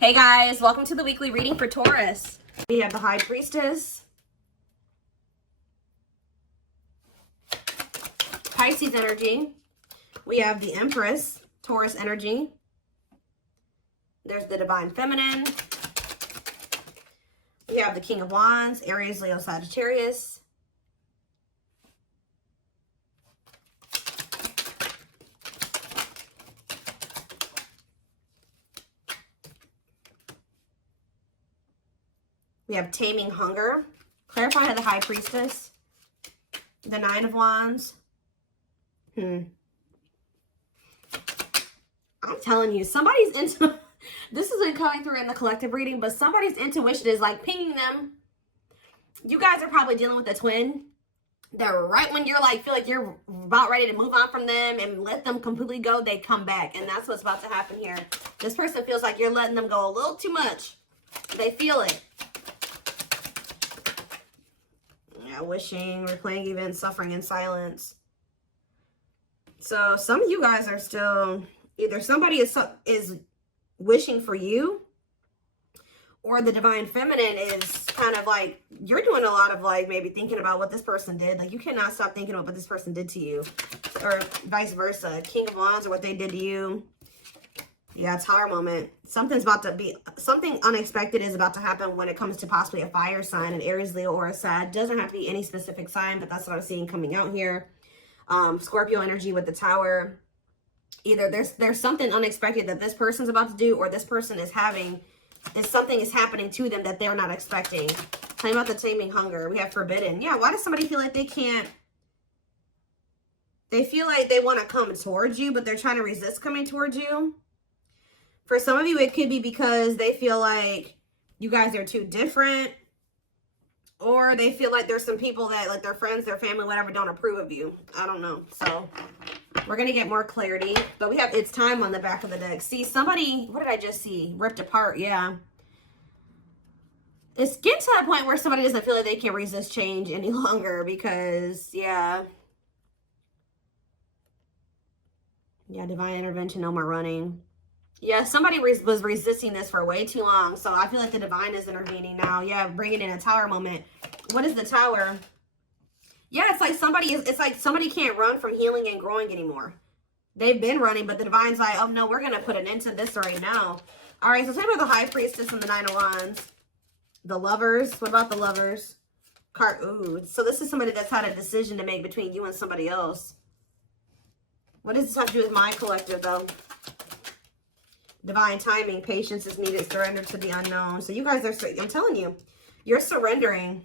Hey guys, welcome to the weekly reading for Taurus. We have the High Priestess, Pisces energy. We have the Empress, Taurus energy. There's the Divine Feminine. We have the King of Wands, Aries, Leo, Sagittarius. We have Taming Hunger, clarified the High Priestess, the Nine of Wands. I'm telling you, somebody's into, this isn't coming through in the collective reading, but somebody's intuition is like pinging them. You guys are probably dealing with a twin that right when you're like, feel like you're about ready to move on from them and let them completely go, they come back. And that's what's about to happen here. This person feels like you're letting them go a little too much. They feel it. Yeah, wishing, replaying events, suffering in silence. So some of you guys are still, either somebody is wishing for you, or the Divine Feminine is kind of like, you're doing a lot of like maybe thinking about what this person did. Like you cannot stop thinking about what this person did to you, or vice versa. King of Wands or what they did to you. Yeah, Tower moment. Something unexpected is about to happen when it comes to possibly a fire sign, an Aries, Leo, or a Sag. Doesn't have to be any specific sign, but that's what I'm seeing coming out here. Scorpio energy with the Tower. Either there's something unexpected that this person's about to do, or this person is having, something is happening to them that they're not expecting. Tell me about the Taming Hunger. We have Forbidden. Yeah, why does somebody feel like they can't? They feel like they want to come towards you, but they're trying to resist coming towards you. For some of you, it could be because they feel like you guys are too different, or they feel like there's some people that, like their friends, their family, whatever, don't approve of you. I don't know. So we're going to get more clarity, but we have It's Time on the back of the deck. See, somebody, what did I just see? Ripped apart. Yeah. It's getting to that point where somebody doesn't feel like they can resist change any longer because, yeah. Yeah, divine intervention, no more running. Yeah, somebody was resisting this for way too long. So I feel like the divine is intervening now. Yeah, bringing in a Tower moment. What is the Tower? Yeah, it's like somebody can't run from healing and growing anymore. They've been running, but the divine's like, oh no, we're going to put an end to this right now. All right, so talk about the High Priestess and the Nine of Wands. The Lovers. What about the Lovers? Ooh, so this is somebody that's had a decision to make between you and somebody else. What does this have to do with my collective, though? Divine timing, patience is needed, surrender to the unknown. So you guys are, I'm telling you, you're surrendering.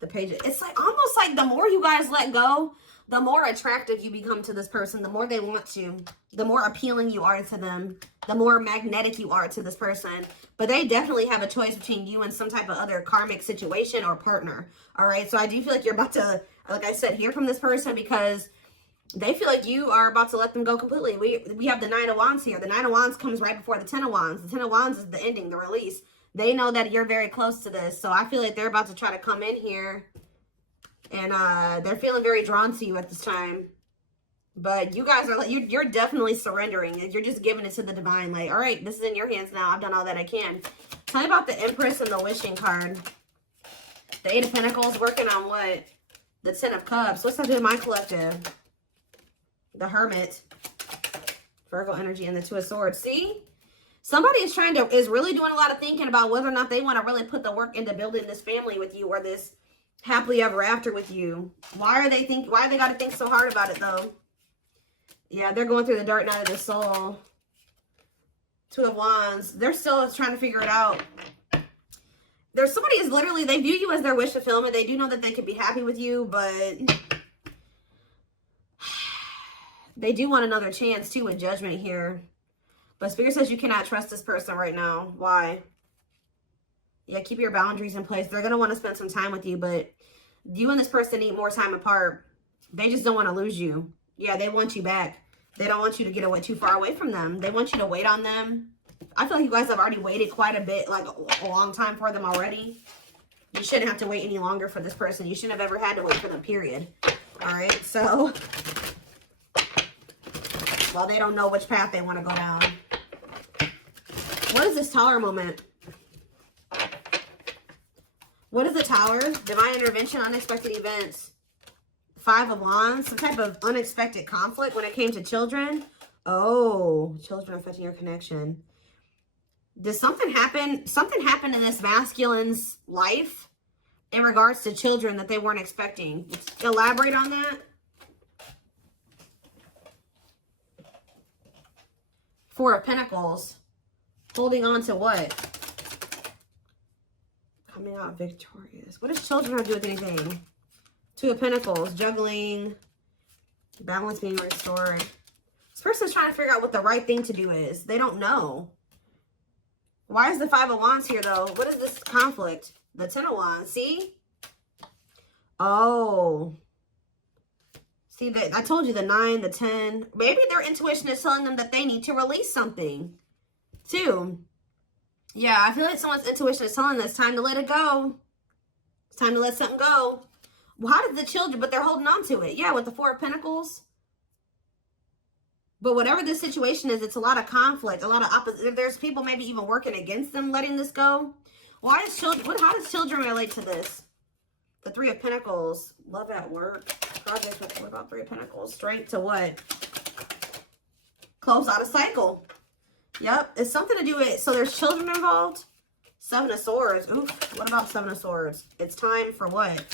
The Page, it's like almost like the more you guys let go, the more attractive you become to this person, the more they want you, the more appealing you are to them, the more magnetic you are to this person. But they definitely have a choice between you and some type of other karmic situation or partner. All right, so I do feel like you're about to, like I said, hear from this person because they feel like you are about to let them go completely. We have the Nine of Wands here. The Nine of Wands comes right before the Ten of Wands. The Ten of Wands is the ending, the release. They know that you're very close to this. So I feel like they're about to try to come in here. And they're feeling very drawn to you at this time. But you guys are, you're definitely surrendering. You're just giving it to the divine. Like, all right, this is in your hands now. I've done all that I can. Tell me about the Empress and the Wishing card. The Eight of Pentacles working on what? The Ten of Cups. What's that do in my collective? The Hermit, Virgo energy, and the Two of Swords. See, somebody is really doing a lot of thinking about whether or not they want to really put the work into building this family with you or this happily ever after with you. Why they got to think so hard about it though? Yeah, they're going through the dark night of the soul. Two of Wands. They're still trying to figure it out. There's somebody is literally, they view you as their wish fulfillment. They do know that they could be happy with you, but they do want another chance, too, with Judgment here. But Spirit says you cannot trust this person right now. Why? Yeah, keep your boundaries in place. They're going to want to spend some time with you, but you and this person need more time apart. They just don't want to lose you. Yeah, they want you back. They don't want you to get away too far away from them. They want you to wait on them. I feel like you guys have already waited quite a bit, like a long time for them already. You shouldn't have to wait any longer for this person. You shouldn't have ever had to wait for them, period. All right, so... well, they don't know which path they want to go down. What is this Tower moment? What is the Tower? Divine intervention, unexpected events. 5 of Wands, some type of unexpected conflict when it came to children. Oh, children affecting your connection. Did something happen? Something happened in this masculine's life in regards to children that they weren't expecting. Elaborate on that. 4 of Pentacles. Holding on to what? Coming out victorious. What does children have to do with anything? 2 of Pentacles. Juggling. Balance being restored. This person's trying to figure out what the right thing to do is. They don't know. Why is the 5 of Wands here, though? What is this conflict? The 10 of Wands. See? Oh. See, I told you the 9, the 10. Maybe their intuition is telling them that they need to release something. 2. Yeah, I feel like someone's intuition is telling them it's time to let it go. It's time to let something go. Well, how did the children, but they're holding on to it. Yeah, with the 4 of Pentacles. But whatever this situation is, it's a lot of conflict, a lot of opposite. There's people maybe even working against them letting this go. Why is children, how does children relate to this? The 3 of Pentacles. Love at work. Projects with, what about 3 of Pentacles? Strength to what? Close out a cycle. Yep. It's something to do with, so there's children involved. 7 of Swords. Oof. What about 7 of Swords? It's time for what?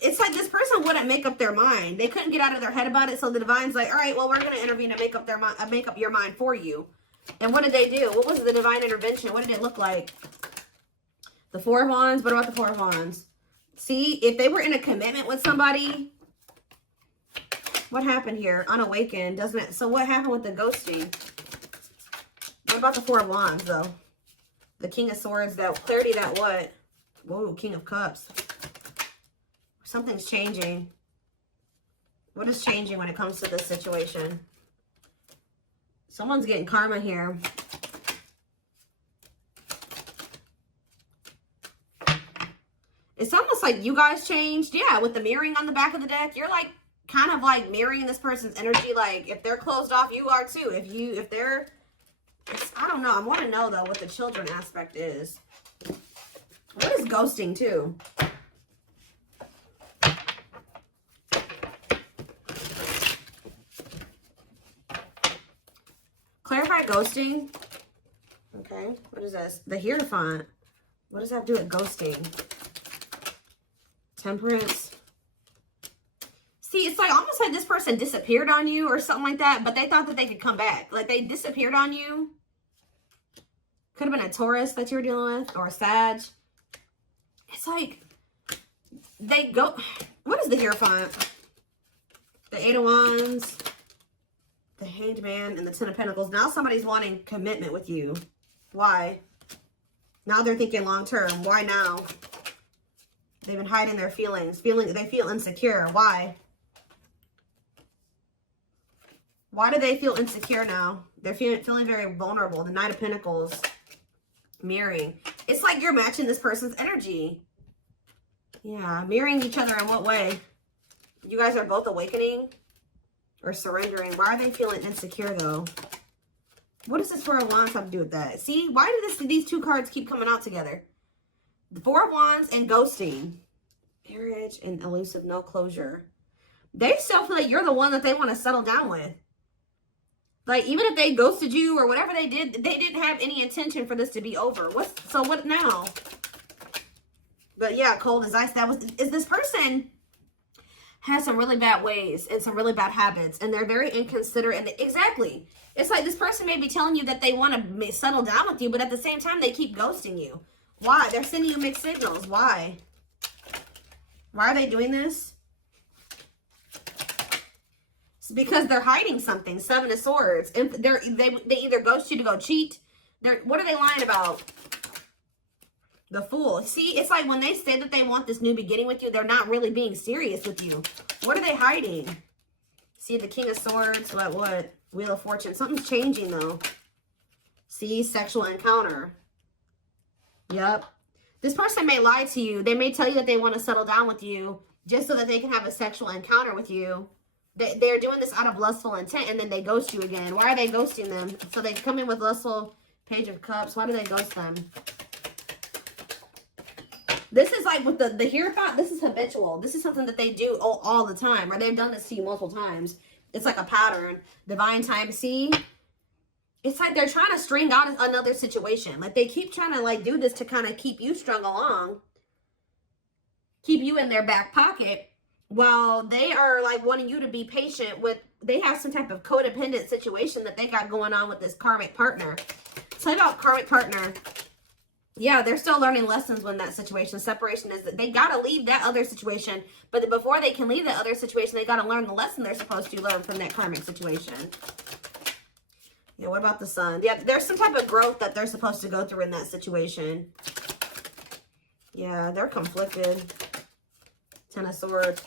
It's like this person wouldn't make up their mind. They couldn't get out of their head about it. So the divine's like, all right, well, we're going to intervene and make up their mind, make up your mind for you. And what did they do? What was the divine intervention? What did it look like? The 4 of Wands. What about the 4 of Wands? See, if they were in a commitment with somebody, what happened here? Unawakened, doesn't it? So what happened with the ghosting? What about the 4 of Wands, though? The King of Swords, that clarity, that what? Whoa, King of Cups. Something's changing. What is changing when it comes to this situation? Someone's getting karma here. It's almost like you guys changed. Yeah, with the mirroring on the back of the deck, you're like kind of like mirroring this person's energy. Like if they're closed off, you are too. If they're, I don't know. I want to know though what the children aspect is. What is ghosting too? Clarify ghosting. Okay, what is this? The Hierophant. What does that do with ghosting? Temperance. See, it's like almost like this person disappeared on you or something like that, but they thought that they could come back. Like they disappeared on you. Could have been a Taurus that you were dealing with or a Sag. It's like they go. What is the Hierophant? The 8 of Wands. The Hanged Man and the 10 of Pentacles. Now somebody's wanting commitment with you. Why? Now they're thinking long term. Why now? They've been hiding their feelings. They feel insecure. Why? Why do they feel insecure now? They're feeling very vulnerable. The Knight of Pentacles. Mirroring. It's like you're matching this person's energy. Yeah. Mirroring each other in what way? You guys are both awakening. Or surrendering. Why are they feeling insecure though? What does this 4 of Wands have to do with that? See, why do these 2 cards keep coming out together? The 4 of Wands and ghosting. Marriage and elusive, no closure. They still feel like you're the one that they want to settle down with. Like even if they ghosted you or whatever they didn't have any intention for this to be over. So what now? But yeah, cold as ice. Is this person has some really bad ways and some really bad habits, and they're very inconsiderate. And exactly, it's like this person may be telling you that they want to settle down with you, but at the same time they keep ghosting you. Why? They're sending you mixed signals. Why are they doing this? It's because they're hiding something. 7 of Swords, and they either ghost you to go cheat. What are they lying about? The Fool. See, it's like when they say that they want this new beginning with you, they're not really being serious with you. What are they hiding? See, the King of Swords. What? Wheel of Fortune. Something's changing, though. See, sexual encounter. Yep. This person may lie to you. They may tell you that they want to settle down with you just so that they can have a sexual encounter with you. They're doing this out of lustful intent, and then they ghost you again. Why are they ghosting them? So they come in with lustful Page of Cups. Why do they ghost them? This is like with the here thought. This is habitual. This is something that they do all the time, or they've done this to you multiple times. It's like a pattern. Divine time. See? It's like they're trying to string out another situation. Like they keep trying to like do this to kind of keep you strung along. Keep you in their back pocket. While they are like wanting you to be patient with, they have some type of codependent situation that they got going on with this karmic partner. Tell me about karmic partner. Yeah, they're still learning lessons when that situation. Separation is that they got to leave that other situation. But before they can leave that other situation, they got to learn the lesson they're supposed to learn from that karmic situation. Yeah, what about the Sun? Yeah, there's some type of growth that they're supposed to go through in that situation. Yeah, they're conflicted. Ten of Swords.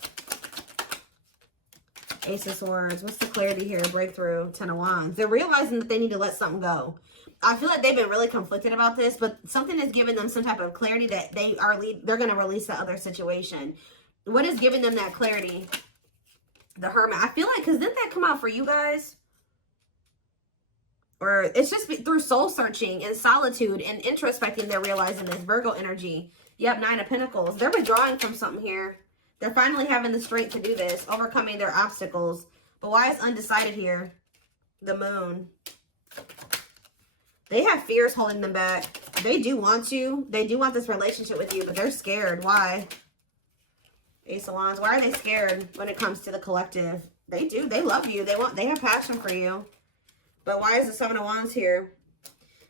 Ace of Swords. What's the clarity here? Breakthrough. Ten of Wands. They're realizing that they need to let something go. I feel like they've been really conflicted about this, but something is giving them some type of clarity that they're going to release the other situation. What is giving them that clarity? The Hermit. I feel like, because didn't that come out for you guys? Or it's just through soul searching and solitude and introspecting, they're realizing this. Virgo energy. Yep, Nine of Pentacles. They're withdrawing from something here. They're finally having the strength to do this, overcoming their obstacles. But why is undecided here? The Moon. They have fears holding them back. They do want you. They do want this relationship with you, but they're scared. Why? Ace of Wands. Why are they scared when it comes to the collective? They do. They love you. They have passion for you. But why is the Seven of Wands here?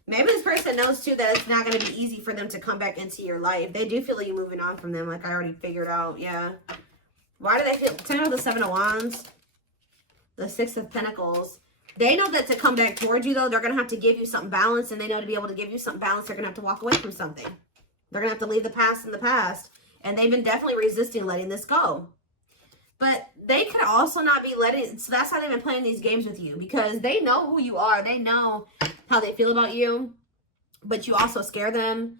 Maybe this person knows too that it's not going to be easy for them to come back into your life. They do feel like you moving on from them, like I already figured out. Yeah. Why do they feel? Tell me about the Seven of Wands. The Six of Pentacles. They know that to come back towards you, though, they're going to have to give you something balanced. And they know to be able to give you something balanced, they're going to have to walk away from something. They're going to have to leave the past in the past. And they've been definitely resisting letting this go. But they could also not be letting... So that's how they've been playing these games with you. Because they know who you are. They know how they feel about you. But you also scare them.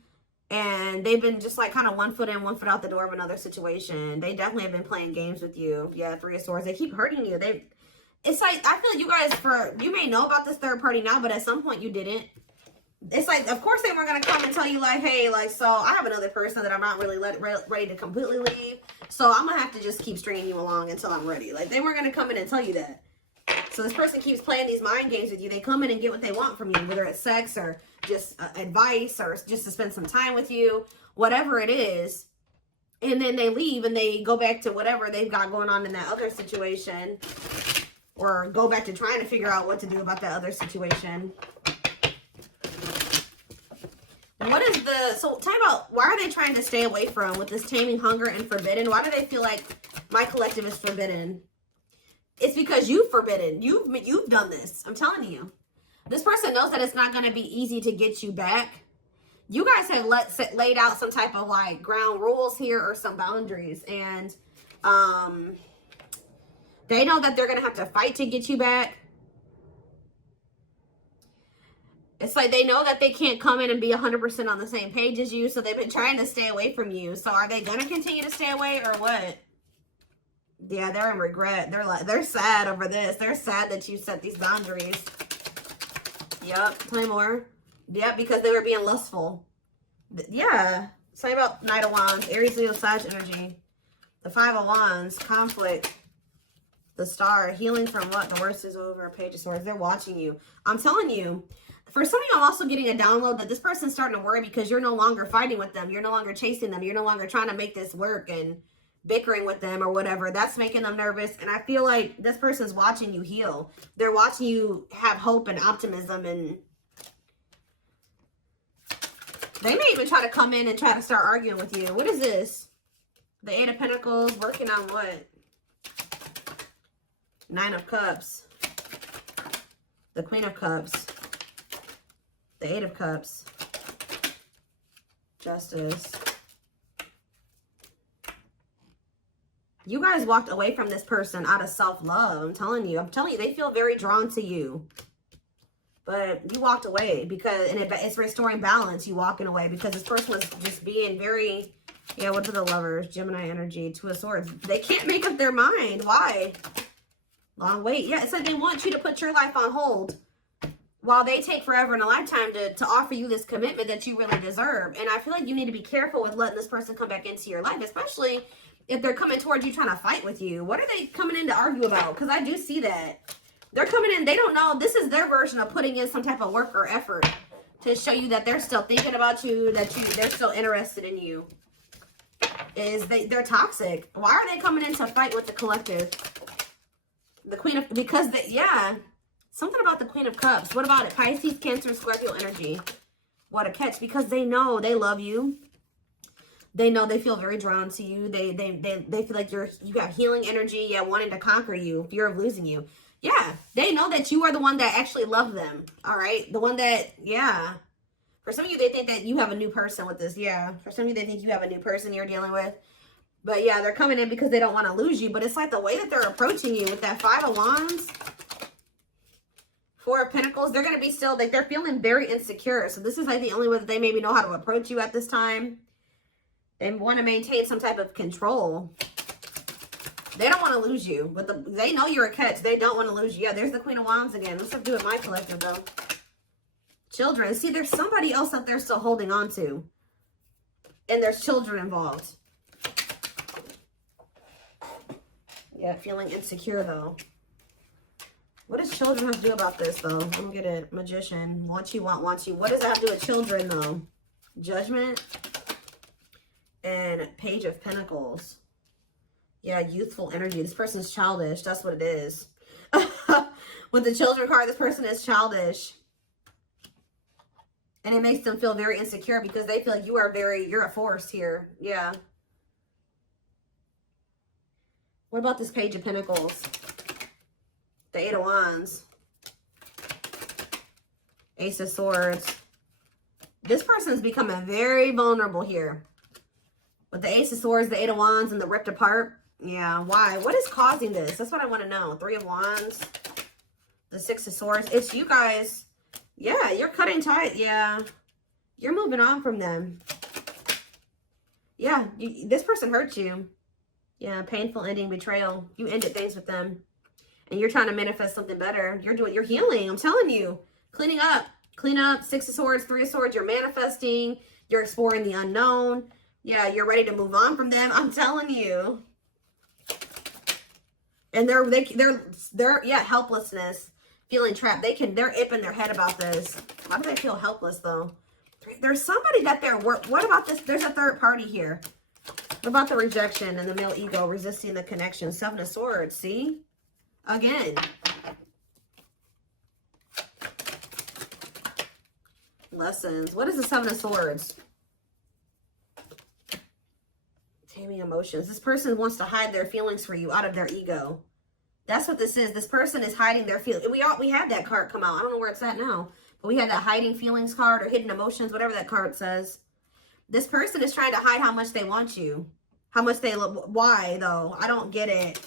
And they've been just like kind of one foot in, one foot out the door of another situation. They definitely have been playing games with you. Yeah, Three of Swords. They keep hurting you. It's like, I feel like you guys, you may know about this third party now, but at some point you didn't. It's like, of course they weren't going to come and tell you like, hey, like, so I have another person that I'm not really ready to completely leave. So I'm going to have to just keep stringing you along until I'm ready. Like, they weren't going to come in and tell you that. So this person keeps playing these mind games with you. They come in and get what they want from you, whether it's sex or just advice or just to spend some time with you, whatever it is. And then they leave and they go back to whatever they've got going on in that other situation. Or go back to trying to figure out what to do about that other situation. What is so tell me about, why are they trying to stay away from with this Taming Hunger and Forbidden? Why do they feel like my collective is forbidden? It's because you've forbidden. You've done this. I'm telling you. This person knows that it's not going to be easy to get you back. You guys have laid out some type of like ground rules here or some boundaries. And they know that they're going to have to fight to get you back. It's like they know that they can't come in and be 100% on the same page as you. So they've been trying to stay away from you. So are they going to continue to stay away or what? Yeah, they're in regret. They're sad over this. They're sad that you set these boundaries. Yep. Tell me more. Yep, because they were being lustful. Yeah. Say about Knight of Wands. Aries, Leo, Sag energy. The Five of Wands. Conflict. The Star. Healing from what? The worst is over. Page of Swords. They're watching you. I'm telling you. For some of you, I'm also getting a download that this person's starting to worry because you're no longer fighting with them. You're no longer chasing them. You're no longer trying to make this work and bickering with them or whatever. That's making them nervous. And I feel like this person's watching you heal. They're watching you have hope and optimism. And they may even try to come in and try to start arguing with you. What is this? The Eight of Pentacles. Working on what? Nine of Cups. The Queen of Cups. The Eight of Cups. Justice. You guys walked away from this person out of self-love. I'm telling you, they feel very drawn to you. But you walked away because, and it's restoring balance, you walking away, because this person was just being very, yeah, what are the Lovers? Gemini energy, Two of Swords. They can't make up their mind. Why? Long wait. Yeah, it's like they want you to put your life on hold while they take forever in a lifetime to offer you this commitment that you really deserve. And I feel like you need to be careful with letting this person come back into your life, especially if they're coming towards you trying to fight with you. What are they coming in to argue about? Because I do see that. They're coming in, they don't know. This is their version of putting in some type of work or effort to show you that they're still thinking about you, that they're still interested in you. They're toxic. Why are they coming in to fight with the collective? The Queen of, because yeah, something about the Queen of Cups. What about it? Pisces, Cancer, Scorpio energy. What a catch, because they know they love you. They know they feel very drawn to you. They feel like you got healing energy, yeah, wanting to conquer you, fear of losing you. Yeah, they know that you are the one that actually loved them. All right, the one that, yeah. For some of you, they think that you have a new person with this. Yeah, for some of you, they think you have a new person you're dealing with. But yeah, they're coming in because they don't want to lose you. But it's like the way that they're approaching you with that 5 of Wands, 4 of Pentacles, they're going to be still, like, they're feeling very insecure. So this is like the only way that they maybe know how to approach you at this time. They want to maintain some type of control. They don't want to lose you. But they know you're a catch. They don't want to lose you. Yeah, there's the Queen of Wands again. Let's have to do with my collective, though. Children. See, there's somebody else that they're still holding on to. And there's children involved. Yeah, feeling insecure, though. What does children have to do about this, though? Let me get it. Magician. Want you, want you. What does that have to do with children, though? Judgment. And Page of Pentacles. Yeah, youthful energy. This person's childish. That's what it is. With the children card, this person is childish. And it makes them feel very insecure because they feel like you're a force here. Yeah. What about this Page of Pentacles? The 8 of Wands. Ace of Swords. This person's becoming very vulnerable here. With the Ace of Swords, the 8 of Wands, and the ripped apart. Yeah, why? What is causing this? That's what I want to know. 3 of Wands. The 6 of Swords. It's you guys. Yeah, you're cutting tight. Yeah. You're moving on from them. Yeah, this person hurt you. Yeah, painful ending, betrayal. You ended things with them. And you're trying to manifest something better. You're healing. I'm telling you. Cleaning up. Clean up. 6 of Swords, 3 of Swords. You're manifesting. You're exploring the unknown. Yeah, you're ready to move on from them. I'm telling you. And they're yeah, helplessness. Feeling trapped. They're ipping their head about this. Why do they feel helpless, though? There's somebody that what about this? There's a third party here. What about the rejection and the male ego resisting the connection? 7 of Swords, see? Again. Lessons. What is the 7 of Swords? Taming emotions. This person wants to hide their feelings for you out of their ego. That's what this is. This person is hiding their feelings. We had that card come out. I don't know where it's at now. But we had that hiding feelings card or hidden emotions, whatever that card says. This person is trying to hide how much they want you. How much they love. Why, though? I don't get it.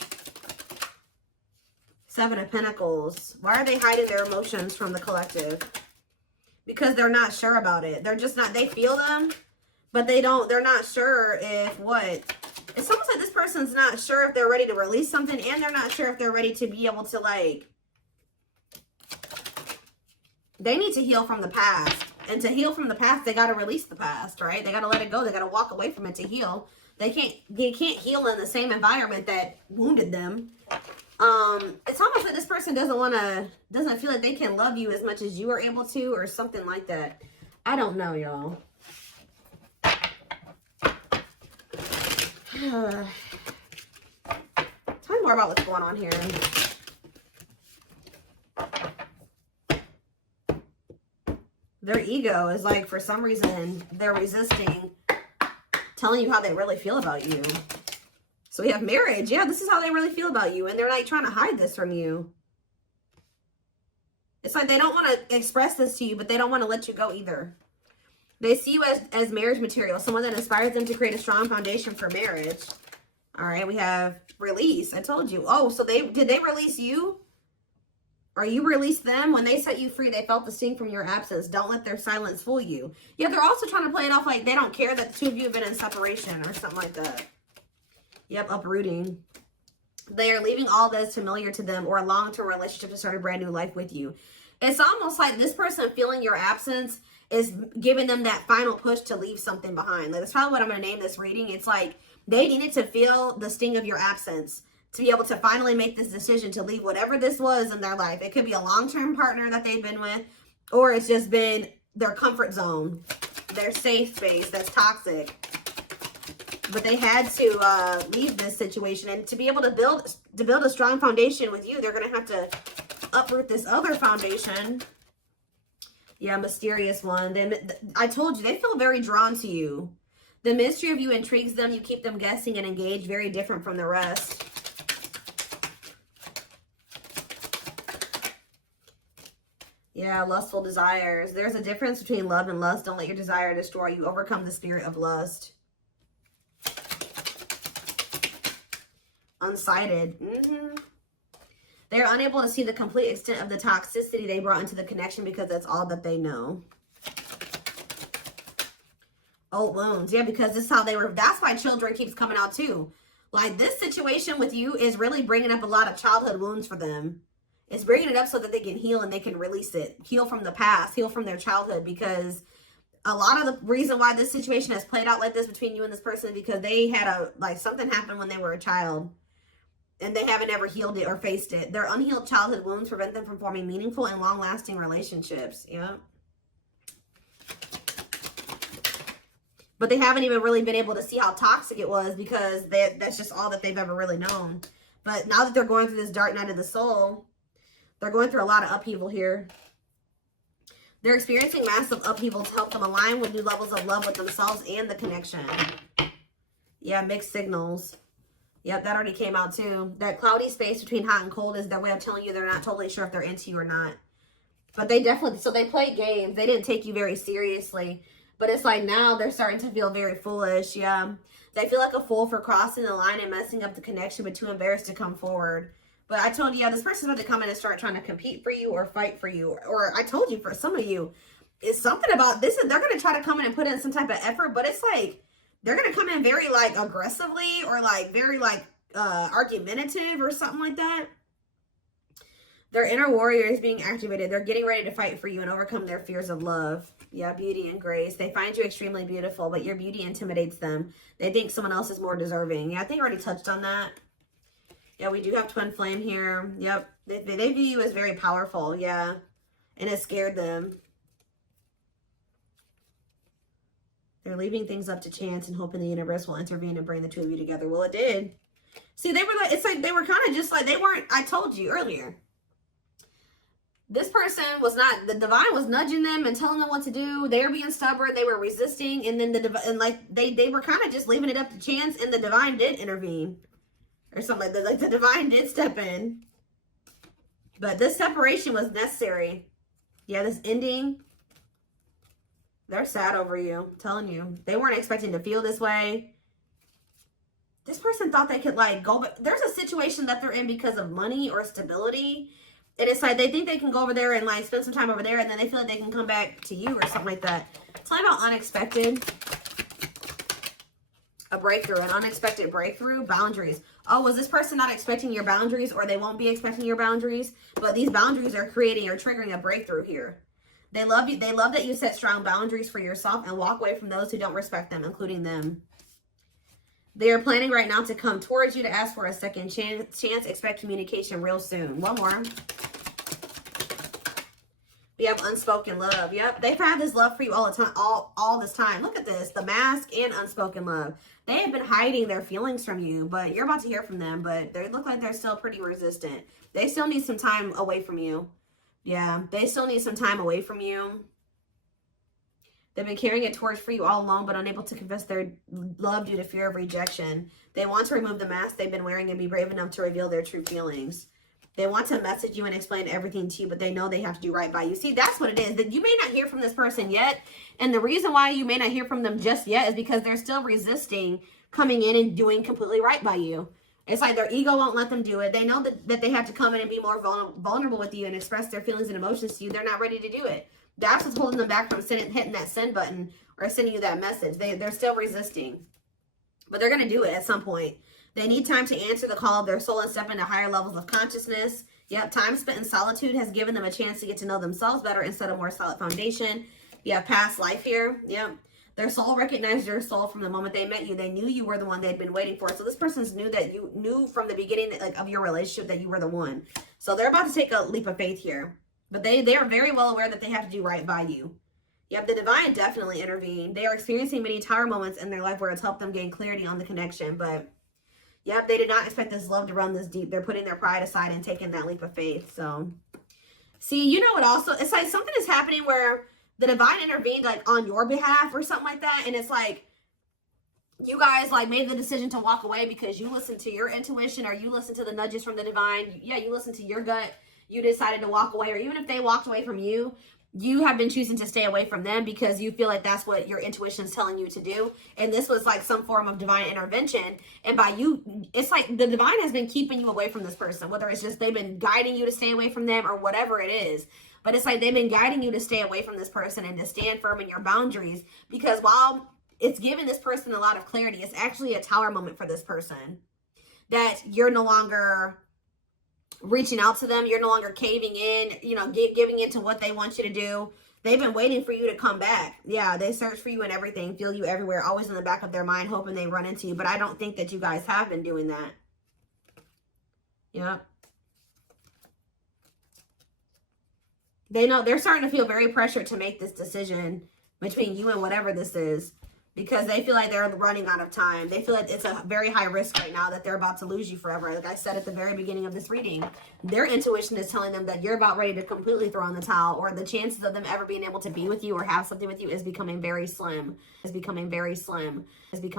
7 of Pentacles. Why are they hiding their emotions from the collective? Because they're not sure about it. They're just not, they feel them, but they're not sure if what. It's almost like this person's not sure if they're ready to release something, and they're not sure if they're ready to be able to, like, they need to heal from the past. And to heal from the past, they got to release the past, right? They got to let it go. They got to walk away from it to heal. They can't heal in the same environment that wounded them. It's almost like this person doesn't feel like they can love you as much as you are able to, or something like that. I don't know, y'all. Tell me more about what's going on here. Their ego is like, for some reason, they're resisting telling you how they really feel about you. So we have marriage. Yeah, this is how they really feel about you. And they're like trying to hide this from you. It's like they don't want to express this to you, but they don't want to let you go either. They see you as marriage material, someone that inspires them to create a strong foundation for marriage. All right, we have release. I told you. Oh, so did they release you? Or you released them? When they set you free, they felt the sting from your absence. Don't let their silence fool you. Yeah, they're also trying to play it off like they don't care that the two of you have been in separation or something like that. Yep, uprooting. They are leaving all that is familiar to them or a long-term relationship to start a brand new life with you. It's almost like this person feeling your absence is giving them that final push to leave something behind. Like, that's probably what I'm going to name this reading. It's like they needed to feel the sting of your absence to be able to finally make this decision to leave whatever this was in their life. It could be a long-term partner that they've been with, or it's just been their comfort zone, their safe space that's toxic. But they had to leave this situation, and to be able to build a strong foundation with you, they're going to have to uproot this other foundation. Yeah, mysterious one. I told you, they feel very drawn to you. The mystery of you intrigues them. You keep them guessing and engaged, very different from the rest. Yeah, lustful desires. There's a difference between love and lust. Don't let your desire destroy you. Overcome the spirit of lust. Unsighted. They're unable to see the complete extent of the toxicity they brought into the connection because that's all that they know. Old wounds. Yeah, because this is how they were. That's why children keeps coming out too. Like, this situation with you is really bringing up a lot of childhood wounds for them. It's bringing it up so that they can heal and they can release it. Heal from the past. Heal from their childhood, because a lot of the reason why this situation has played out like this between you and this person is because they had something happened when they were a child. And they haven't ever healed it or faced it. Their unhealed childhood wounds prevent them from forming meaningful and long-lasting relationships. Yeah. But they haven't even really been able to see how toxic it was, because that's just all that they've ever really known. But now that they're going through this dark night of the soul, they're going through a lot of upheaval here. They're experiencing massive upheaval to help them align with new levels of love with themselves and the connection. Yeah, mixed signals. Yep, that already came out too. That cloudy space between hot and cold is their way of telling you they're not totally sure if they're into you or not. But they definitely, so they played games. They didn't take you very seriously. But it's like now they're starting to feel very foolish. Yeah. They feel like a fool for crossing the line and messing up the connection, but too embarrassed to come forward. But I told you, yeah, this person's about to come in and start trying to compete for you or fight for you. Or I told you, for some of you, it's something about this. They're going to try to come in and put in some type of effort, but it's like, they're going to come in very, like, aggressively or, like, very, like, argumentative or something like that. Their inner warrior is being activated. They're getting ready to fight for you and overcome their fears of love. Yeah, beauty and grace. They find you extremely beautiful, but your beauty intimidates them. They think someone else is more deserving. Yeah, I think I already touched on that. Yeah, we do have twin flame here. Yep. They view you as very powerful. Yeah. And it scared them. They're leaving things up to chance and hoping the universe will intervene and bring the two of you together. Well, it did. See, they were like, it's like they were kind of just like, they weren't, I told you earlier. This person was not, the divine was nudging them and telling them what to do. They were being stubborn. They were resisting. And then they were kind of just leaving it up to chance, and the divine did intervene. Or something like that. Like, the divine did step in. But this separation was necessary. Yeah, this ending. They're sad over you. I'm telling you. They weren't expecting to feel this way. This person thought they could, like, go. But there's a situation that they're in because of money or stability. And it's like they think they can go over there and, like, spend some time over there. And then they feel like they can come back to you or something like that. It's like about unexpected. A breakthrough. An unexpected breakthrough. Boundaries. Oh, was this person not expecting your boundaries? Or they won't be expecting your boundaries? But these boundaries are creating or triggering a breakthrough here. They love you. They love that you set strong boundaries for yourself and walk away from those who don't respect them, including them. They are planning right now to come towards you to ask for a second chance. Expect communication real soon. One more. We have unspoken love. Yep. They've had this love for you all the time, all this time. Look at this. The mask and unspoken love. They have been hiding their feelings from you, but you're about to hear from them. But they look like they're still pretty resistant. They still need some time away from you. Yeah, they still need some time away from you. They've been carrying a torch for you all along, but unable to confess their love due to fear of rejection. They want to remove the mask they've been wearing and be brave enough to reveal their true feelings. They want to message you and explain everything to you, but they know they have to do right by you. See, that's what it is. That you may not hear from this person yet, and the reason why you may not hear from them just yet is because they're still resisting coming in and doing completely right by you. It's like their ego won't let them do it. They know that they have to come in and be more vulnerable with you and express their feelings and emotions to you. They're not ready to do it. That's what's holding them back from hitting that send button or sending you that message. They're still resisting. But they're going to do it at some point. They need time to answer the call of their soul and step into higher levels of consciousness. Yep, time spent in solitude has given them a chance to get to know themselves better instead of more solid foundation. You have past life here. Yep. Their soul recognized your soul from the moment they met you. They knew you were the one they'd been waiting for. So this person's knew that you knew from the beginning that, like, of your relationship that you were the one. So they're about to take a leap of faith here. But they are very well aware that they have to do right by you. Yep, the divine definitely intervened. They are experiencing many tower moments in their life where it's helped them gain clarity on the connection. But yep, they did not expect this love to run this deep. They're putting their pride aside and taking that leap of faith. So, see, you know what also? It's like something is happening where the divine intervened, like, on your behalf or something like that. And it's like you guys, like, made the decision to walk away because you listened to your intuition, or you listened to the nudges from the divine. Yeah, you listened to your gut. You decided to walk away. Or even if they walked away from you, you have been choosing to stay away from them because you feel like that's what your intuition is telling you to do. And this was like some form of divine intervention. And by you, it's like the divine has been keeping you away from this person, whether it's just they've been guiding you to stay away from them or whatever it is. But it's like they've been guiding you to stay away from this person and to stand firm in your boundaries, because while it's giving this person a lot of clarity, it's actually a tower moment for this person, that you're no longer reaching out to them. You're no longer caving in, you know, giving in to what they want you to do. They've been waiting for you to come back. Yeah, they search for you and everything, feel you everywhere, always in the back of their mind, hoping they run into you. But I don't think that you guys have been doing that. Yep. They know they're starting to feel very pressured to make this decision between you and whatever this is, because they feel like they're running out of time. They feel like it's a very high risk right now that they're about to lose you forever. Like I said at the very beginning of this reading, their intuition is telling them that you're about ready to completely throw in the towel, or the chances of them ever being able to be with you or have something with you is becoming very slim. Is becoming very slim. Is becoming